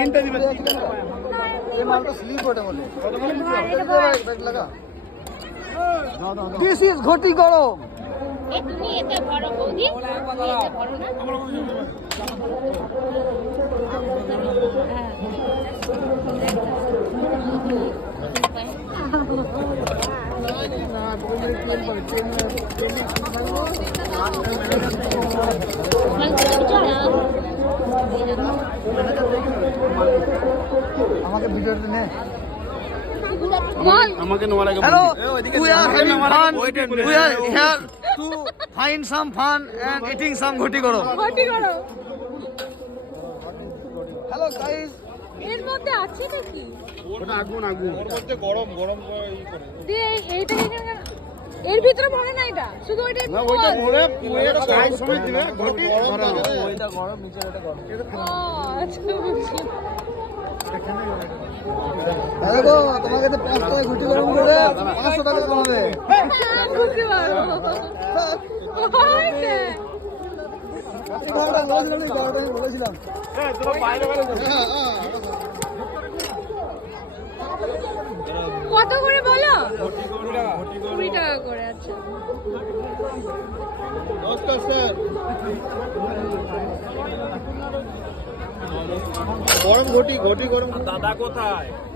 ये माल तो स्लीप होटे बोले बैठ लगा दिस इज घटी गरम তুমি এতে বড় বৌদি এতে বড় না আমাকে ভিডিওতে নে আমাকে নেওয়ার আগে Hello, we are having fun. We are here to find some fun and eating some ঘটি গরম. ঘটি করো Hello guys. এর মধ্যে আছে নাকি ওটা আগুন আগুন ওর মধ্যে গরম গরম করে ই করে দে এইটা এখানে এর ভিতরে ভরে না এটা শুধু ওইটাই না ওইটা ভরে এটা খাই সময় দিলে ঘটি ধরা ওইটা গরম নিচে ওটা গরম. আচ্ছা বুঝছি দেখো তোমাকে তো 5 টাকা ঘটি গরম করে 500 টাকা কমাবে. বুঝতে পারবো হইছে এটা বলেছিলাম হ্যাঁ তোরা বাইরে বাইরে কত করে বলো 20 টাকা করে আচ্ছা নমস্কার স্যার গরম ঘটি ঘটি গরম দাদা কোথায়